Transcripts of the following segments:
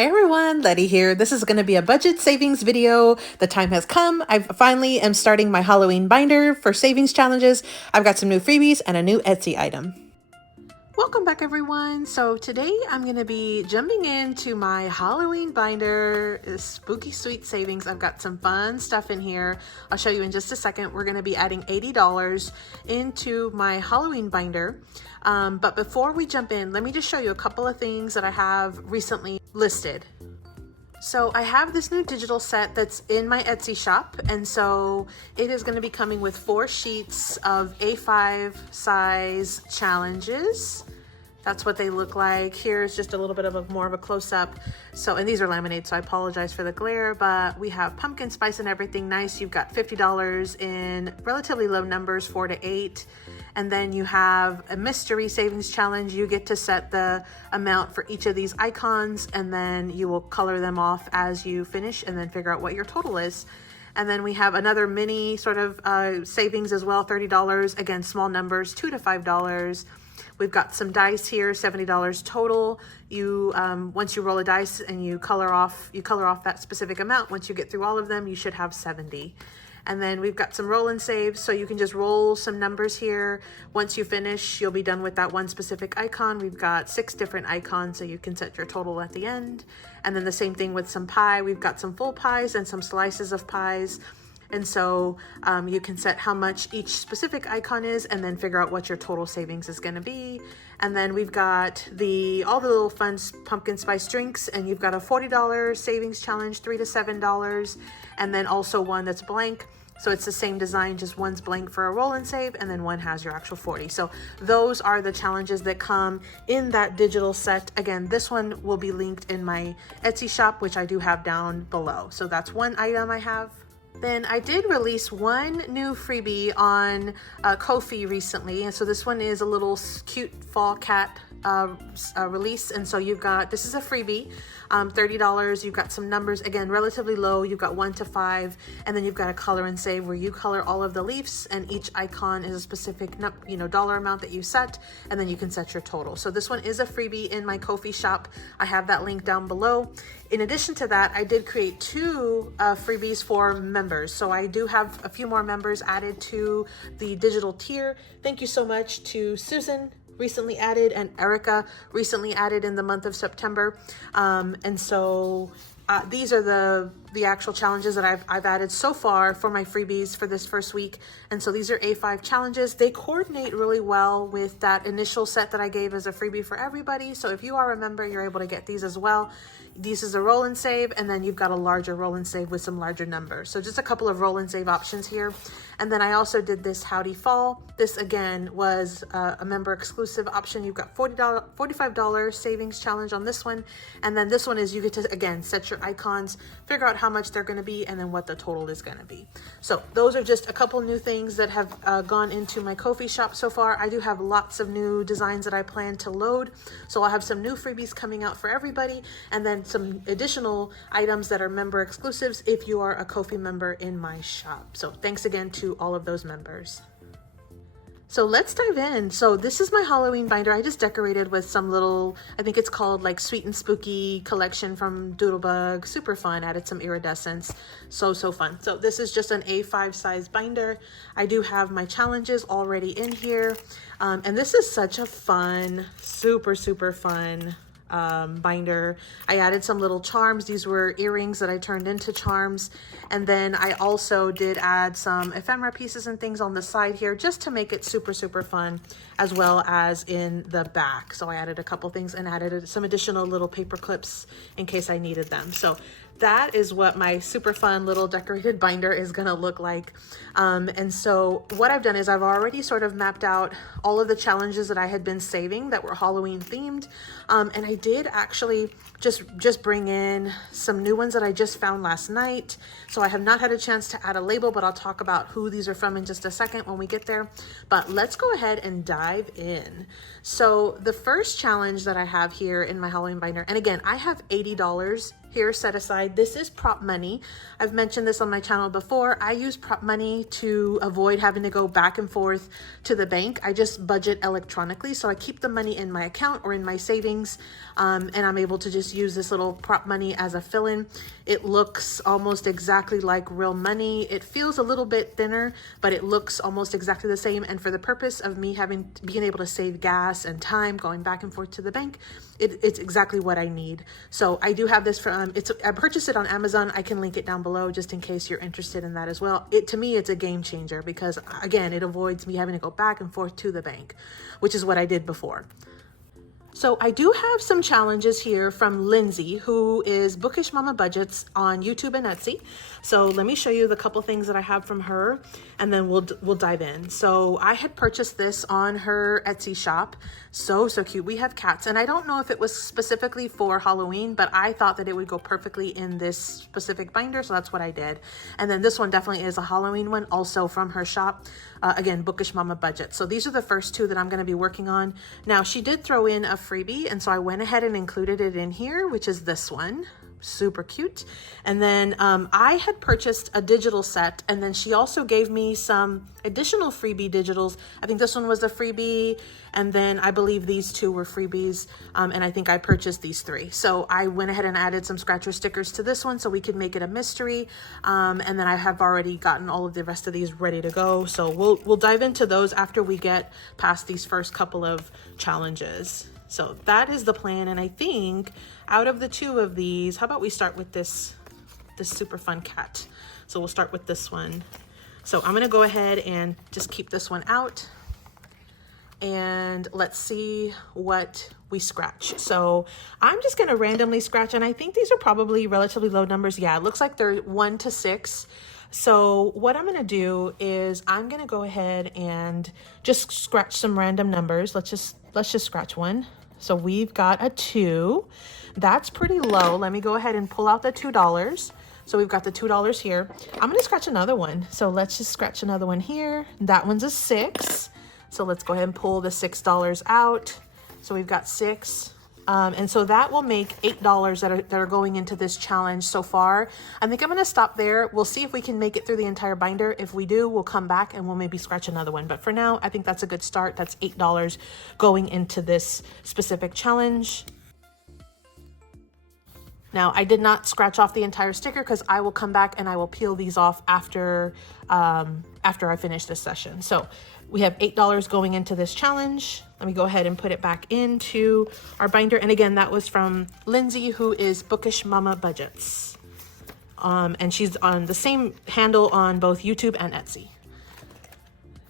Hi everyone, Letty here. This is going to be a budget savings video. The time has come. I finally am starting my Halloween binder for savings challenges. I've got some new freebies and a new Etsy item. Welcome back everyone. So today I'm going to be jumping into my Halloween binder, Spooky Sweet Savings. I've got some fun stuff in here. I'll show you in just a second. We're going to be adding $80 into my Halloween binder. But before we jump in, let me just show you a couple of things that I have recently listed. So I have this new digital set that's in my Etsy shop, and so it is going to be coming with 4 sheets of A5 size challenges. That's what they look like. Here's just a little bit of more of a close-up. So, and these are laminated, so I apologize for the glare, but we have pumpkin spice and everything nice. You've got $50 in relatively low numbers, 4 to 8. And then you have a mystery savings challenge. You get to set the amount for each of these icons, and then you will color them off as you finish and then figure out what your total is. And then we have another mini sort of savings as well, $30. Again, small numbers, $2 to $5. We've got some dice here, $70 total. You once you roll a dice and you color off that specific amount. Once you get through all of them, you should have 70. And then we've got some roll and saves, so you can just roll some numbers here. Once you finish, you'll be done with that one specific icon. We've got 6 different icons, so you can set your total at the end. And then the same thing with some pie. We've got some full pies and some slices of pies. And so you can set how much each specific icon is and then figure out what your total savings is going to be. And then we've got all the little fun pumpkin spice drinks, and you've got a $40 savings challenge, $3 to $7, and then also one that's blank. So it's the same design, just one's blank for a roll and save, and then one has your actual 40. So those are the challenges that come in that digital set. Again, this one will be linked in my Etsy shop, which I do have down below. So that's one item I have. Then I did release one new freebie on Kofi recently, and so this one is a little cute fall cat release. And so this is a freebie, $30. You've got some numbers, again, relatively low. You've got 1 to 5, and then you've got a color and save where you color all of the leaves, and each icon is a specific dollar amount that you set, and then you can set your total. So this one is a freebie in my Kofi shop. I have that link down below. In addition to that, I did create 2 freebies for members. So I do have a few more members added to the digital tier. Thank you so much to Susan, recently added, and Erica, recently added in the month of September. And so these are the actual challenges that I've added so far for my freebies for this first week. And so these are A5 challenges. They coordinate really well with that initial set that I gave as a freebie for everybody. So if you are a member, you're able to get these as well. This is a roll and save, and then you've got a larger roll and save with some larger numbers. So just a couple of roll and save options here. And then I also did this Howdy Fall. This again was a member exclusive option. You've got $45 savings challenge on this one. And then this one is you get to, again, set your icons, figure out how much they're going to be, and then what the total is going to be. So those are just a couple new things that have gone into my Kofi shop so far. I do have lots of new designs that I plan to load. So I'll have some new freebies coming out for everybody, and then some additional items that are member exclusives if you are a Kofi member in my shop. So thanks again to all of those members. So let's dive in. So this is my Halloween binder. I just decorated with some little, I think it's called like Sweet and Spooky collection from Doodlebug. Super fun. Added some iridescence. So fun. So this is just an A5 size binder. I do have my challenges already in here. And this is such a fun, super fun binder. I added some little charms. These were earrings that I turned into charms. And then I also did add some ephemera pieces and things on the side here just to make it super fun, as well as in the back. So I added a couple things and added some additional little paper clips in case I needed them. So that is what my super fun little decorated binder is gonna look like. And so what I've done is I've already sort of mapped out all of the challenges that I had been saving that were Halloween themed. And I did actually just bring in some new ones that I just found last night. So I have not had a chance to add a label, but I'll talk about who these are from in just a second when we get there. But let's go ahead and dive in. So the first challenge that I have here in my Halloween binder, and again, I have $80 here set aside. This is prop money. I've mentioned this on my channel before. I use prop money to avoid having to go back and forth to the bank. I just budget electronically. So I keep the money in my account or in my savings, and I'm able to just use this little prop money as a fill-in. It looks almost exactly like real money. It feels a little bit thinner, but it looks almost exactly the same. And for the purpose of me being able to save gas and time going back and forth to the bank, it's exactly what I need. So I do have this from I purchased it on Amazon. I can link it down below just in case you're interested in that as well. To me, it's a game changer because again, it avoids me having to go back and forth to the bank, which is what I did before. So I do have some challenges here from Lindsay, who is Bookish Mama Budgets on YouTube and Etsy. So let me show you the couple things that I have from her, and then we'll dive in. So I had purchased this on her Etsy shop. So cute. We have cats, and I don't know if it was specifically for Halloween, but I thought that it would go perfectly in this specific binder, so that's what I did. And then this one definitely is a Halloween one, also from her shop. Again, Bookish Mama Budget. So these are the first two that I'm going to be working on. Now, she did throw in a freebie, and so I went ahead and included it in here, which is this one. Super cute. And then I had purchased a digital set, and then she also gave me some additional freebie digitals. I think this one was a freebie, and then I believe these two were freebies, and I think I purchased these three. So I went ahead and added some scratcher stickers to this one so we could make it a mystery, and then I have already gotten all of the rest of these ready to go. So we'll dive into those after we get past these first couple of challenges. So that is the plan, and I think out of the two of these, how about we start with this super fun cat. So we'll start with this one. So I'm gonna go ahead and just keep this one out, and let's see what we scratch. So I'm just gonna randomly scratch, and I think these are probably relatively low numbers. Yeah, it looks like they're 1 to 6. So what I'm gonna do is I'm gonna go ahead and just scratch some random numbers. Let's just scratch one. So we've got a 2. That's pretty low. Let me go ahead and pull out the $2. So we've got the $2 here. I'm gonna scratch another one. So let's just scratch another one here. That one's a 6. So let's go ahead and pull the $6 out. So we've got 6. And so that will make $8 that are going into this challenge so far. I think I'm gonna stop there. We'll see if we can make it through the entire binder. If we do, we'll come back and we'll maybe scratch another one. But for now, I think that's a good start. That's $8 going into this specific challenge. Now, I did not scratch off the entire sticker because I will come back and I will peel these off after I finish this session. So we have $8 going into this challenge. Let me go ahead and put it back into our binder. And again, that was from Lindsay, who is Bookish Mama Budgets. And she's on the same handle on both YouTube and Etsy.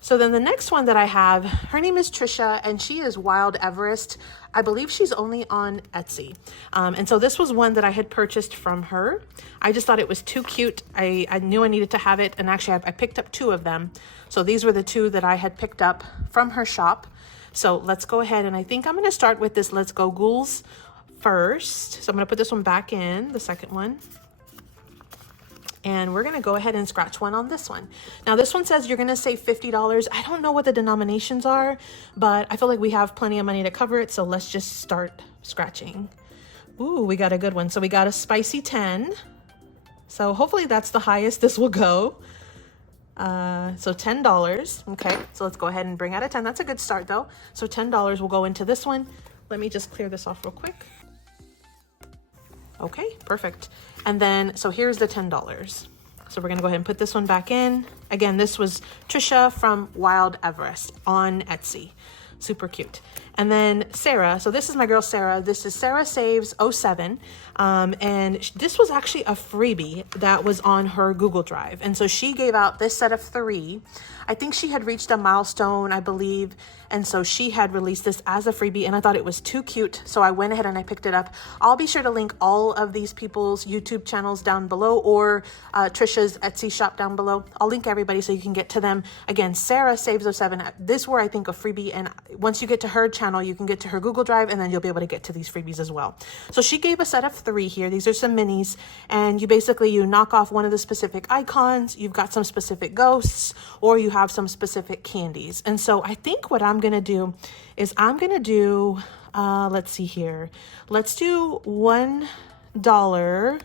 So then the next one that I have, her name is Trisha, and she is Wild Everest. I believe she's only on Etsy. And so this was one that I had purchased from her. I just thought it was too cute. I knew I needed to have it, and actually I picked up 2 of them. So these were the 2 that I had picked up from her shop. So let's go ahead, and I think I'm gonna start with this Let's Go Ghouls first. So I'm gonna put this one back in, the second one. And we're gonna go ahead and scratch one on this one. Now this one says you're gonna save $50. I don't know what the denominations are, but I feel like we have plenty of money to cover it, so let's just start scratching. Ooh, we got a good one. So we got a spicy 10. So hopefully that's the highest this will go. So $10, okay. So let's go ahead and bring out a 10. That's a good start though. So $10 will go into this one. Let me just clear this off real quick. Okay, perfect. And then, so here's the $10. So we're gonna go ahead and put this one back in. Again, this was Trisha from Wild Everest on Etsy. Super cute. And then Sarah, so this is my girl Sarah. This is SarahSaves07. And this was actually a freebie that was on her Google Drive. And so she gave out this set of 3. I think she had reached a milestone, I believe. And so she had released this as a freebie, and I thought it was too cute. So I went ahead and I picked it up. I'll be sure to link all of these people's YouTube channels down below, or Trisha's Etsy shop down below. I'll link everybody so you can get to them. Again, SarahSaves07. This were, I think, a freebie. And once you get to her channel, you can get to her Google Drive, and then you'll be able to get to these freebies as well. So she gave a set of 3 here. These are some minis, and you knock off one of the specific icons. You've got some specific ghosts, or you have some specific candies. And so I think what I'm gonna do is I'm gonna do, let's see here. Let's do 1 $1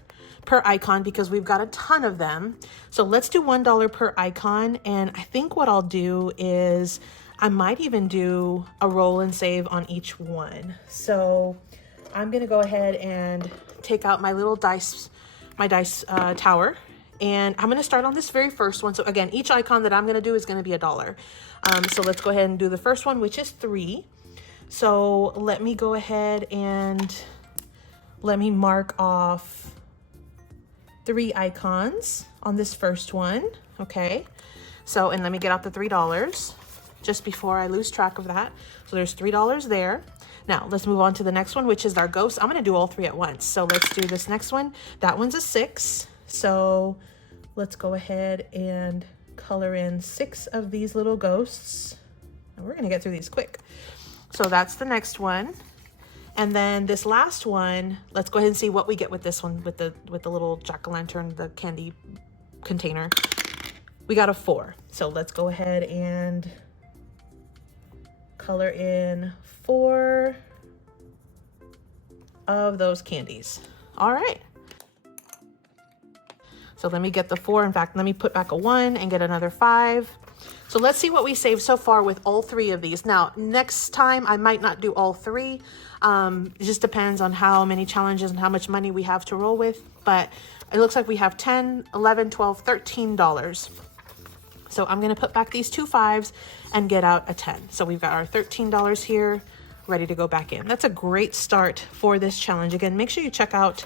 per icon because we've got a ton of them. So let's do $1 per icon. And I think what I'll do is I might even do a roll and save on each one. So I'm gonna go ahead and take out my little dice, my dice tower. And I'm gonna start on this very first one. So again, each icon that I'm gonna do is gonna be $1. So let's go ahead and do the first one, which is 3. So let me go ahead and let me mark off 3 icons on this first one, okay? So, and let me get out the $3 just before I lose track of that. So there's $3 there. Now let's move on to the next one, which is our ghost. I'm gonna do all 3 at once. So let's do this next one. That one's a 6. So let's go ahead and color in 6 of these little ghosts. And we're gonna get through these quick. So that's the next one. And then this last one, let's go ahead and see what we get with this one, with the little jack-o'-lantern, the candy container. We got a 4. So let's go ahead and color in 4 of those candies. All right. So let me get the 4. In fact, let me put back a 1 and get another 5. So let's see what we saved so far with all 3 of these. Now, next time I might not do all 3. It just depends on how many challenges and how much money we have to roll with. But it looks like we have $10, $11, $12, $13. So I'm gonna put back these 2 5s and get out a 10. So we've got our $13 here ready to go back in. That's a great start for this challenge. Again, make sure you check out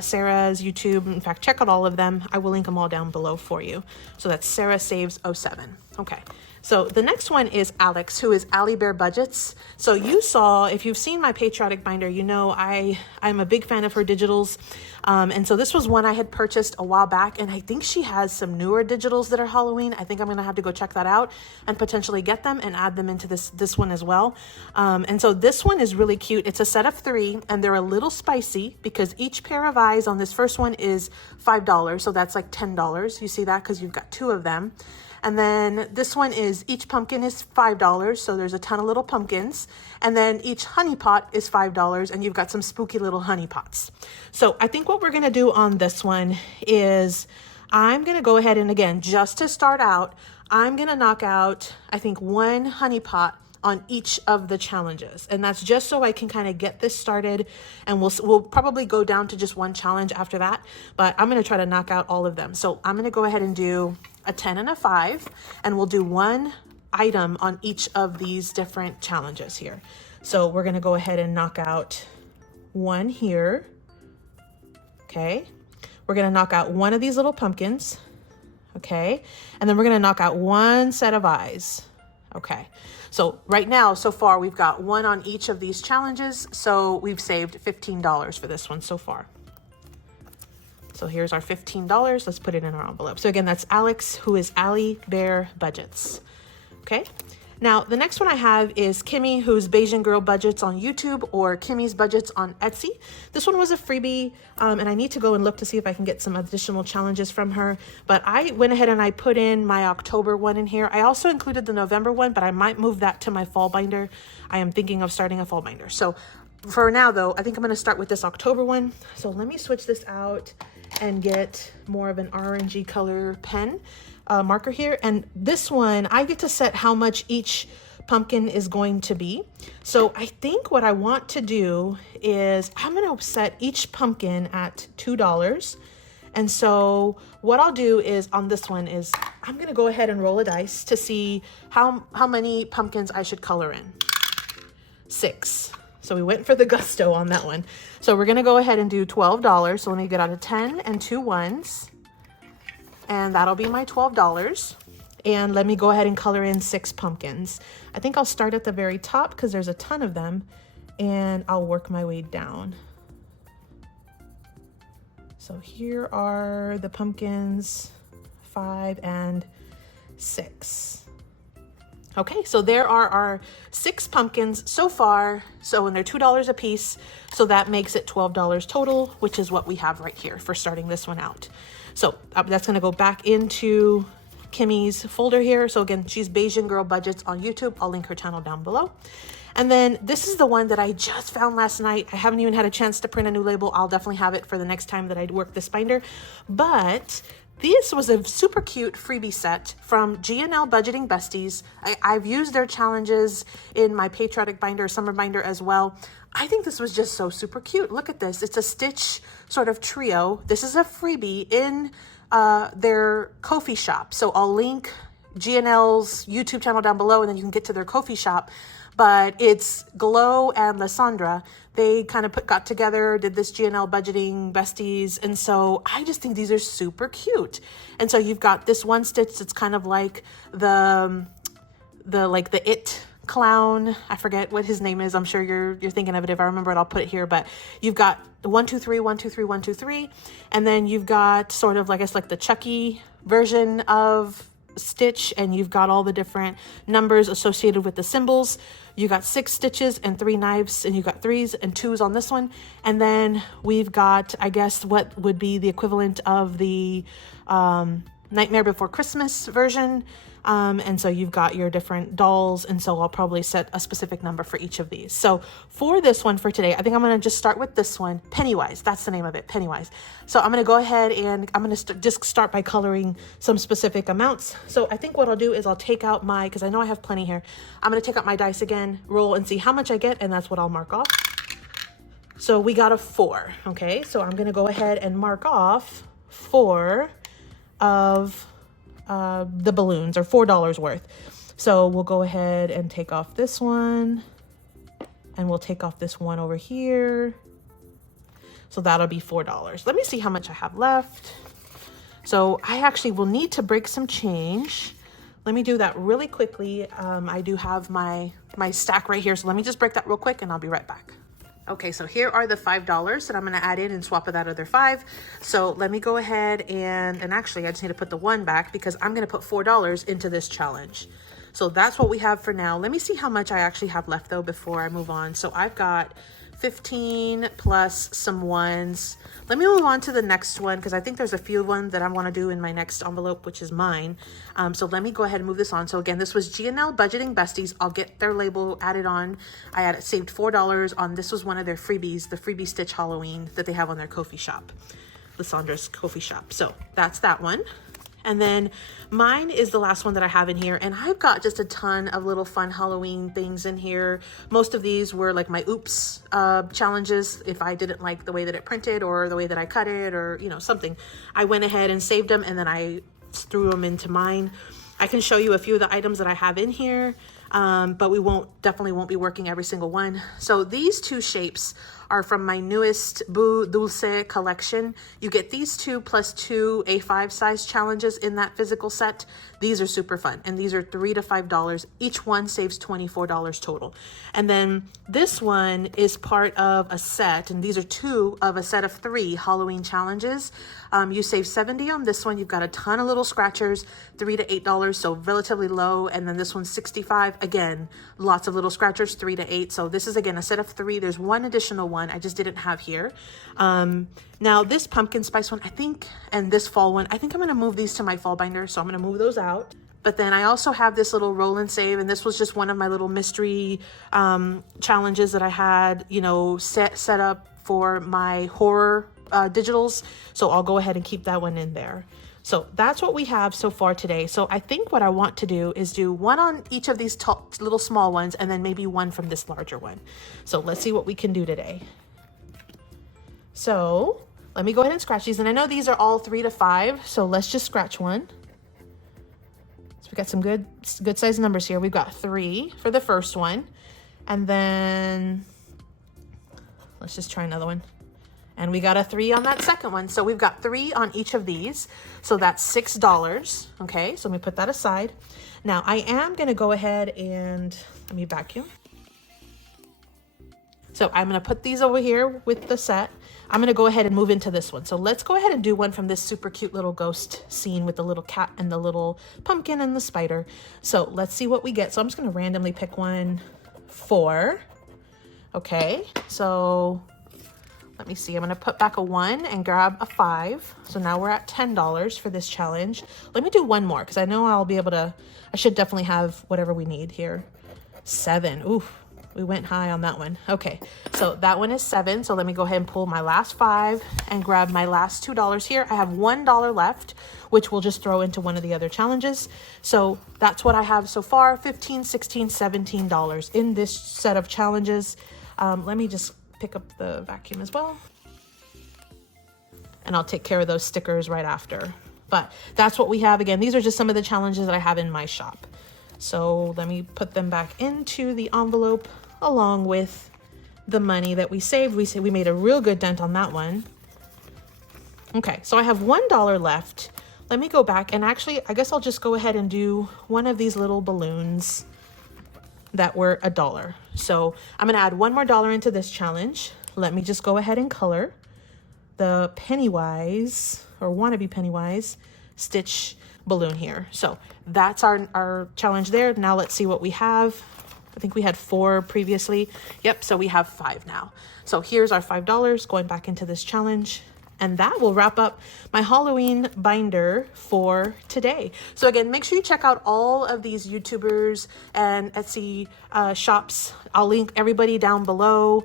Sarah's YouTube. In fact, check out all of them. I will link them all down below for you. So that's SarahSaves07. Okay. So the next one is Alex, who is Alibear Budgets. So you saw, if you've seen my patriotic binder, you know I'm a big fan of her digitals. And so this was one I had purchased a while back, and I think she has some newer digitals that are Halloween. I think I'm gonna have to go check that out and potentially get them and add them into this one as well. And so this one is really cute. It's a set of 3, and they're a little spicy because each pair of eyes on this first one is $5. So that's like $10. You see that because you've got 2 of them. And then this one is, each pumpkin is $5, so there's a ton of little pumpkins. And then each honey pot is $5, and you've got some spooky little honey pots. So I think what we're gonna do on this one is I'm gonna go ahead and, again, just to start out, I'm gonna knock out, I think, 1 honey pot on each of the challenges. And that's just so I can kind of get this started, and we'll probably go down to just 1 challenge after that, but I'm gonna try to knock out all of them. So I'm gonna go ahead and do a 10 and a 5, and we'll do 1 item on each of these different challenges here. So we're gonna go ahead and knock out 1 here. Okay. We're gonna knock out 1 of these little pumpkins. Okay. And then we're gonna knock out 1 set of eyes. Okay. So right now, so far, we've got 1 on each of these challenges. So we've saved $15 for this one so far. So here's our $15. Let's put it in our envelope. So again, that's Alex, who is Alibear Budgets. Okay. Now, the next one I have is Kimmy, who's Bajan Girl Budgets on YouTube, or Kimmy's Budgets on Etsy. This one was a freebie, and I need to go and look to see if I can get some additional challenges from her. But I went ahead and I put in my October one in here. I also included the November one, but I might move that to my fall binder. I am thinking of starting a fall binder. So for now, though, I think I'm going to start with this October one. So let me switch this out and get more of an orangey color pen marker here. And this one, I get to set how much each pumpkin is going to be. So I think what I want to do is I'm going to set each pumpkin at $2. And so what I'll do is on this one is I'm going to go ahead and roll a dice to see how many pumpkins I should color in. 6. So we went for the gusto on that one. So we're going to go ahead and do $12. So let me get out a 10 and 2 1s. And that'll be my $12. And let me go ahead and color in 6 pumpkins. I think I'll start at the very top because there's a ton of them, and I'll work my way down. So here are the pumpkins, 5 and 6. Okay, so there are our 6 pumpkins so far. So, and they're $2 a piece. So that makes it $12 total, which is what we have right here for starting this one out. So that's going to go back into Kimmy's folder here. So again, she's Bajan Girl Budgets on YouTube. I'll link her channel down below. And then this is the one that I just found last night. I haven't even had a chance to print a new label. I'll definitely have it for the next time that I work this binder. But this was a super cute freebie set from GNL Budgeting Besties. I've used their challenges in my patriotic binder, summer binder as well. I think this was just so super cute. Look at this. It's a stitch sort of trio. This is a freebie in their Kofi shop. So I'll link GNL's YouTube channel down below, and then you can get to their Kofi shop. But it's Glo and Lysandra. They kind of got together, did this GNL Budgeting Besties. And so I just think these are super cute. And so you've got this one stitch that's kind of like the It clown. I forget what his name is. I'm sure you're thinking of it. If I remember it, I'll put it here. But you've got 1, 2, 3, 1, 2, 3, 1, 2, 3. And then you've got sort of, I guess, like the Chucky version of stitch, and you've got all the different numbers associated with the symbols. You got 6 stitches and 3 knives, and you got 3s and 2s on this one. And then we've got, I guess, what would be the equivalent of the Nightmare Before Christmas version. And so you've got your different dolls, and so I'll probably set a specific number for each of these. So for this one for today, I think I'm going to just start with this one, Pennywise. That's the name of it, Pennywise. So I'm going to go ahead and I'm going to just start by coloring some specific amounts. So I think what I'll do is I'll take out because I know I have plenty here. I'm going to take out my dice again, roll and see how much I get, and that's what I'll mark off. So we got a 4. Okay, so I'm going to go ahead and mark off 4 of the balloons, or $4 worth. So we'll go ahead and take off this one, and we'll take off this one over here. So that'll be $4. Let me see how much I have left. So I actually will need to break some change. Let me do that really quickly. I do have my stack right here. So let me just break that real quick, and I'll be right back. Okay, so here are the $5 that I'm going to add in and swap with that other 5. So let me go ahead and actually I just need to put the 1 back because I'm going to put $4 into this challenge. So that's what we have for now. Let me see how much I actually have left though before I move on. So I've got 15 plus some 1s. Let me move on to the next one because I think there's a few ones that I want to do in my next envelope, which is mine. So let me go ahead and move this on. So again, this was GNL Budgeting Besties. I'll get their label added on. I saved $4 on, this was one of their freebies, the freebie stitch Halloween that they have on their Kofi shop, Lysandra's Kofi shop. So that's that one. And then mine is the last one that I have in here, and I've got just a ton of little fun Halloween things in here. Most of these were like my oops challenges. If I didn't like the way that it printed or the way that I cut it, or something, I went ahead and saved them, and then I threw them into mine. I can show you a few of the items that I have in here, but we definitely won't be working every single one. So these 2 shapes are from my newest Buu Dulce collection. You get these 2 plus 2 A5 size challenges in that physical set. These are super fun, and these are $3 to $5. Each one saves $24 total. And then this one is part of a set, and these are 2 of a set of 3 Halloween challenges. You save $70 on this one. You've got a ton of little scratchers, $3 to $8, so relatively low. And then this one's $65. Again, lots of little scratchers, $3 to $8. So this is again a set of 3. There's one additional one I just didn't have here. Now this pumpkin spice one, I think, and this fall one, I think I'm going to move these to my fall binder. So I'm going to move those out. But then I also have this little roll and save, and this was just one of my little mystery challenges that I had, set up for my horror digitals. So I'll go ahead and keep that one in there. So that's what we have so far today. So I think what I want to do is do one on each of these little small ones, and then maybe one from this larger one. So let's see what we can do today. So let me go ahead and scratch these. And I know these are all 3 to 5. So let's just scratch one. So we got some good size numbers here. We've got 3 for the first one. And then let's just try another one. And we got a 3 on that second one. So we've got 3 on each of these. So that's $6. Okay, so let me put that aside. Now I am gonna go ahead and let me vacuum. So I'm gonna put these over here with the set. I'm gonna go ahead and move into this one. So let's go ahead and do one from this super cute little ghost scene with the little cat and the little pumpkin and the spider. So let's see what we get. So I'm just gonna randomly pick one. 4. Okay, so Let me see, I'm gonna put back a 1 and grab a 5. So now we're at $10 for this challenge. Let me do one more because I know I'll be able to, I should definitely have whatever we need here. 7, oof, we went high on that one. Okay, so that one is 7. So let me go ahead and pull my last 5 and grab my last $2 here. I have $1 left, which we'll just throw into one of the other challenges. So that's what I have so far, $15, $16, $17 in this set of challenges. Let me just pick up the vacuum as well. And I'll take care of those stickers right after. But that's what we have. Again, these are just some of the challenges that I have in my shop. So let me put them back into the envelope along with the money that we saved. We made a real good dent on that one. Okay, so I have $1 left. Let me go back and actually, I guess I'll just go ahead and do one of these little balloons that were $1. So I'm gonna add one more dollar into this challenge. Let me just go ahead and color the Pennywise or wannabe Pennywise stitch balloon here. So that's our challenge there. Now let's see what we have. I think we had 4 previously. Yep, so we have 5 now. So here's our $5 going back into this challenge. And that will wrap up my Halloween binder for today. So again, make sure you check out all of these YouTubers and Etsy shops. I'll link everybody down below.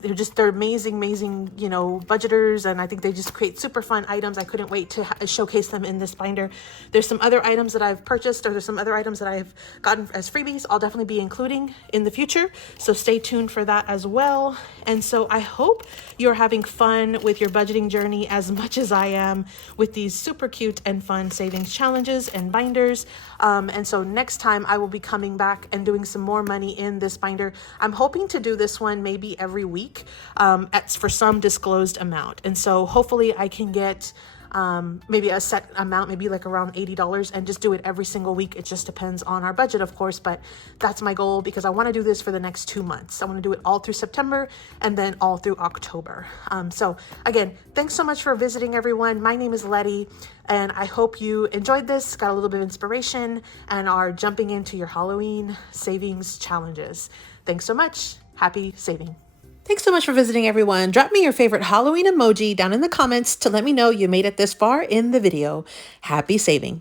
They're amazing, you know, budgeters, and I think they just create super fun items. I couldn't wait to showcase them in this binder. There's some other items that I've purchased, or there's some other items that I've gotten as freebies I'll definitely be including in the future. So stay tuned for that as well. And so I hope you're having fun with your budgeting journey as much as I am with these super cute and fun savings challenges and binders. And so next time I will be coming back and doing some more money in this binder. I'm hoping to do this one maybe every week. For some disclosed amount. And so hopefully I can get maybe a set amount, maybe like around $80, and just do it every single week. It just depends on our budget, of course, but that's my goal because I want to do this for the next 2 months. I want to do it all through September and then all through October. So again, thanks so much for visiting, everyone. My name is Letty, and I hope you enjoyed this, got a little bit of inspiration, and are jumping into your Halloween savings challenges. Thanks so much. Happy saving. Thanks so much for visiting, everyone. Drop me your favorite Halloween emoji down in the comments to let me know you made it this far in the video. Happy saving.